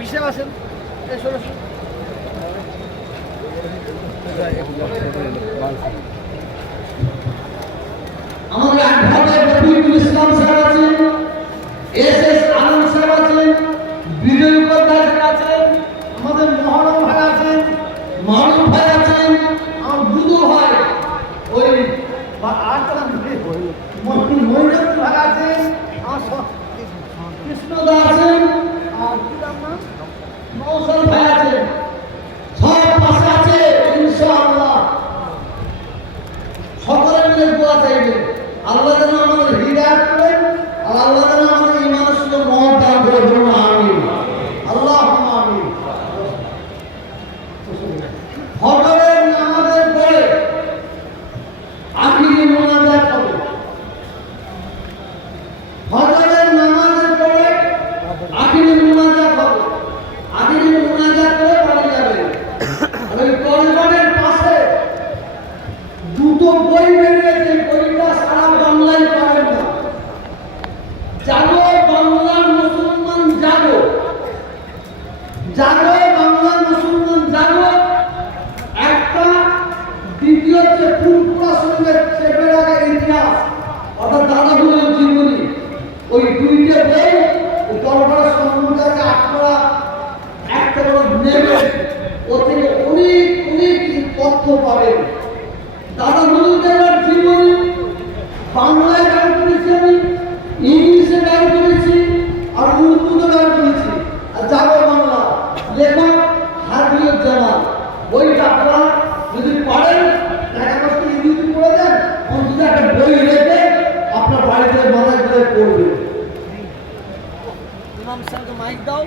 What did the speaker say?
কিসে আসেন আমাদের আড্ডাতে রফিকুল ইসলাম স্যার আছেন, এস আলম স্যার আছেন, বিজয় উপাধ্যায় স্যার আছেন, আমাদের মহরম ভাই আছেন, মারুফ ভাই আছেন, আমার বুধু ভাই ওই মহিনুদ্দিন ভাই আছেন, আমার কৃষ্ণদা আছেন, আর কি নাম না নৌসাদ ভাই আছেন, সব পাশে আছে ইনশাআল্লাহ। সকলে মিলে দোয়া চাইবেন আল্লাহ যেন আমাদের হৃদায়ত করেন আর আল্লাহ যেন আমাদের ইমানের সঙ্গে মহৎ দান করে বলুন আমিন আল্লাহুম্মা আমিন। ফজরের নামাজের পরে আখিরি মোনাজাত হবে। ফজরের নামাজের পরে আখিরি মোনাজাত হবে। আখিরি মোনাজাত করে বাড়ি যাবেন। আর ওই করিডোরের পাশে দুটো বই বেরিয়েছে, বইটা সারা বাংলায় পাবেন না। জাগো বাংলার মুসলমান জাগো, জাগো বাংলার মুসলমান জাগো একটা, দ্বিতীয় হচ্ছে ফুলপুরা শরীফের চেপের আগে ইতিহাস অর্থাৎ দাদাগুলোর জীবনী। ওই দুইটা বই দরবারের সম্বন্ধে আপনারা একটা করে নেবেন, ও থেকে অনেক অনেক তথ্য পাবেন। দাদা গুরুদেবের জীবনী বাংলায় গান করেছি আমি, ইংলিশে গান করেছি, আর উর্দুতে গান করেছি। আর জাগো বাংলা লেখক হাবিবুজ্জামান। বইটা আপনারা যদি পারেন টাকা কষ্ট ইংরেজি পড়ে দেন, অন্তত একটা বই রেখে আপনার বাড়িতে মাথায় করে পড়বেন। ইমাম সাহেবকে মাইক দাও।